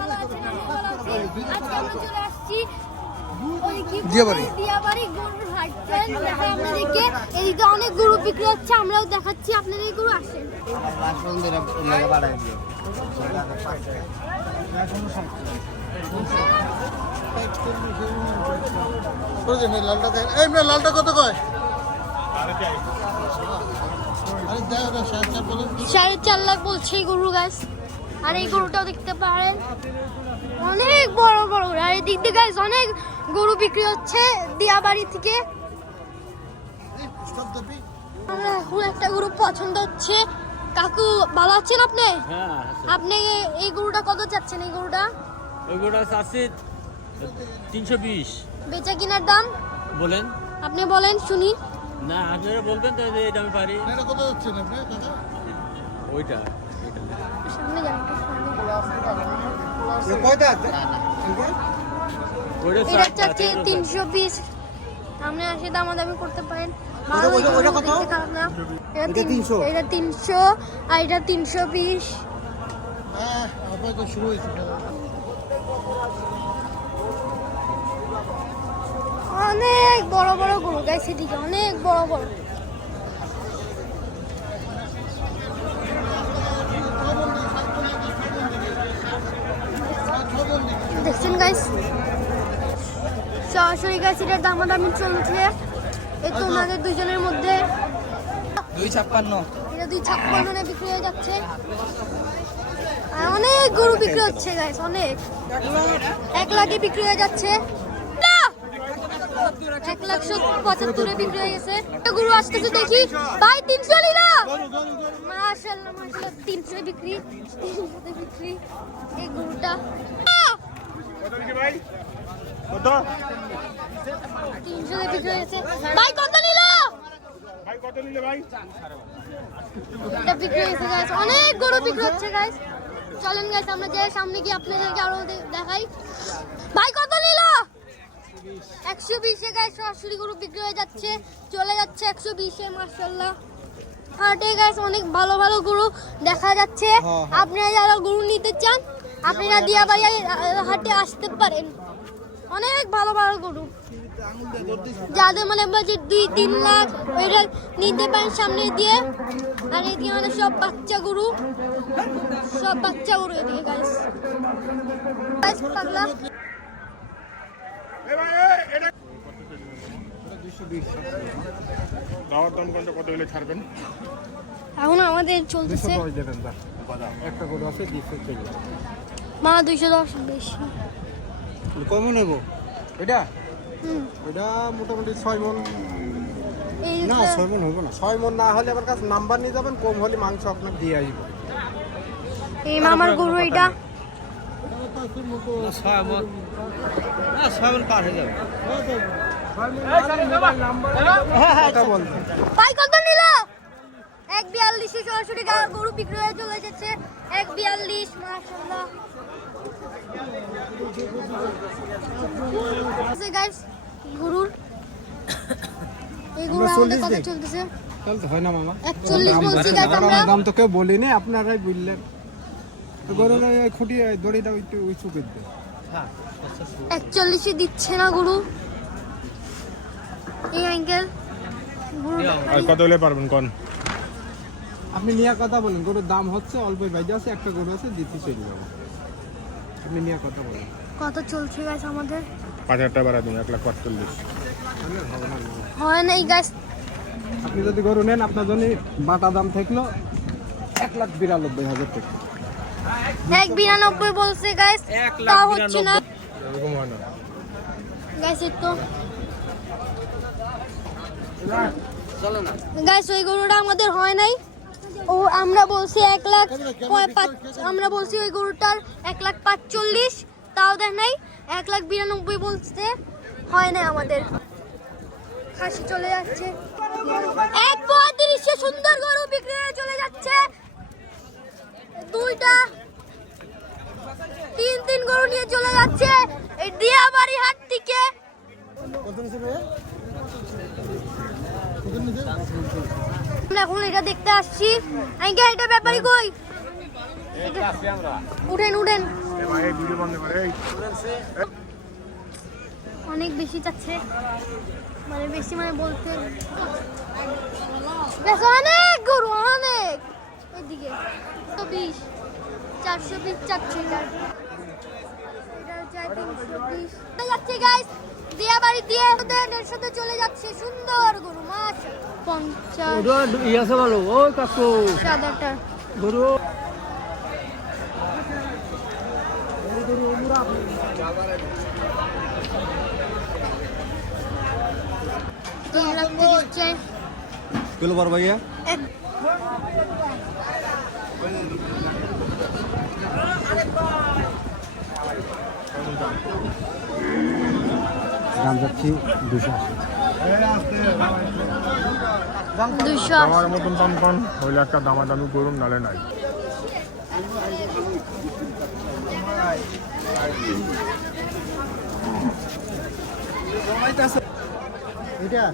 ভালো আছেন? আমি ভালো আছি। আজকে আমরা চলে আসছি দিয়াবাড়ি গরুর হাট। দেখা আপনাদেরকে এইদিকে অনেক গরু বিক্রি হচ্ছে, আমরাও দেখাচ্ছি আপনাদের গরু আসেন। লালটা কত কয়? 4.5 লাখ বলছে এই গরু গাছ। আর এই গরুটাও দেখতে পারেন অনেক বড় বড়। আর এই দিক দিয়ে গাছ অনেক গরু বিক্রি হচ্ছে দিয়াবাড়ি থেকে। আমরা এখন একটা গরু পছন্দ হচ্ছে। কাকু ভালো আছেন আপনি? হ্যাঁ, আপনি এই গরুটা কত চাচ্ছেন? এই গরুটা ওই গোটা আছে 320। বেচা কিনার দাম বলেন আপনি বলেন শুনি। না, আপনারা বলবেন তো এটা আমি পারি। কত যাচ্ছেন আপনি? ওইটা সামনে যান একটু সামনে। কয়টা? এটা চাচ্ছি 320। সামনে আসে দামাদামি করতে পারেন। ভালো দেখতে খারাপ না। এটা 300, এটা 300 আর এটা 320। হ্যাঁ, আপাতত শুরু হয়েছে। অনেক বড় বড় গরু গাইছে দিকে, অনেক বড় বড়। দেখছেন গাইস, সরাসরি গাইস এটার দামাদামি চলছে। এই তো ওনাদের দুজনের মধ্যে 256। এটা 256 বিক্রি হয়ে যাচ্ছে। আর অনেক গরু বিক্রি হচ্ছে গাইস, অনেক। 1 লাখে বিক্রি হয়ে যাচ্ছে। 1,75,000 বিক্রি হয়ে গেছে। একটা গরু আসতেছে দেখি ভাই। 300 নিলা? মাশাআল্লাহ মাশাআল্লাহ, 300 বিক্রি, 300 বিক্রি এই গরুটা। কত দিকে ভাই? কত? 300 বিক্রি হয়েছে। ভাই কত নিলা? ভাই কত নিলে ভাই? এটা বিক্রি হয়েছে গাইস, অনেক গরু বিক্রি হচ্ছে গাইস। চলেন গাইস আমরা যাই সামনে গিয়ে আপনাদেরকে আরো দেখাই। ভাই কত নিলা? 120 এ গাইস সরাসরি গরু বিক্রি হয়ে যাচ্ছে, চলে যাচ্ছে 120 এ। মাশাআল্লাহ, হাটে গাইস অনেক ভালো ভালো গরু দেখা যাচ্ছে। আপনারা যারা গরু নিতে চান আপনারা দিয়াবাড়ি হাটে আসতে পারেন। অনেক ভালো ভালো গরু, যাদের মানে বাজেট 2-3 লাখ ওইটা নিতে পারেন সামনে দিয়ে। আর এদিকে মানে সব বাচ্চা গরু, সব বাচ্চা গরু এদিকে গাইস। গাইস পাগলা এ ভাই এটা 220। দাওয়ার দাম কত হলে ছাড়বেন? এখন আমাদের চলতেছে একটা গরু আছে 240। মা 210 বেশি। কম নেব এটা? হুম, এটা মোটামুটি 6 মণ। এই না 6 মণ হবে না। 6 মণ না হলে আমার কাছে নাম্বার নিয়ে যাবেন, কম হলে মাংস আপনার দিয়ে আসব। এই মামার গরু এটা 6 মণ। না 6 মণ পার হয়ে যাবে। ভাই কত নিল? 142 সরাসরি গরু বিক্রি হয়ে চলে যাচ্ছে। 142 মাশাআল্লাহ। গাইস গরুর এই গরু আমাদের কত চলতেছে? চলতে হয় না মামা। 41 বলছি গাইস আমরা। দাম তো কেউ বলিনি, আপনারাই বললেন। গরু খুঁটি দড়িটা ওই চুপে দেয়। 41 এ দিচ্ছে না গরু এই অ্যাঙ্গেল গরু। আর কত হলে পারবেন কোন? আপনি নিয়ে কথা বলেন। গরুর দাম হচ্ছে অল্পই বাইজে আছে, একটা গরু আছে দিতে চলে যাবে। আপনি নিয়ে কথা বলেন। কত চলছে গাইস আমাদের? 5,000 টাকা বাড়া দিন, 1,45,000। হয় না এই গাইস। আপনি যদি গরু নেন আপনার জন্য বাটা দাম থাকলো 1,92,000 টাকা। 192 বলছে গাইস, তা হচ্ছে না এরকম হয় না। গাইস। তো গাইস ওই গরুটা আমাদের হয় নাই। ও আমরা বলছি 1 লাখ 5, আমরা বলছি ওই গরুটার 1,45,000, তাও দেয় নাই। 1,92,000 বলতে হয় না আমাদের। খাসি চলে যাচ্ছে 1,35,000 সুন্দর গরু বিক্রি হয়ে চলে যাচ্ছে। দুইটা 3 গরু নিয়ে চলে যাচ্ছে এই দিয়াবাড়ি হাট থেকে। আমরা এখন এটা দেখতে আসছি। আঙ্কেল এটা ব্যাপারই কই? এটা উঠেন উঠেন। এ ভাই এই ভিডিও বন্ধ করে এই অনেক বেশি চাচ্ছে, মানে বেশি মানে বলতে বেশ অনেক গরু অনেক। এদিকে 120 420 চাচ্ছে এটা হচ্ছে 320 যাচ্ছে গাইস। দিয়া বাড়ি দিয়ে ওদের সাথে চলে যাচ্ছে সুন্দর গরু মাছ 50 ইয়াসে ভালো ওই কাকু সাদাটা গরু কিলো বড় ভাইয়া দাম যাচ্ছি 200 আমার মতন দাম কম হইলে একটা দামাদামি করুন, নালে নাই। এটা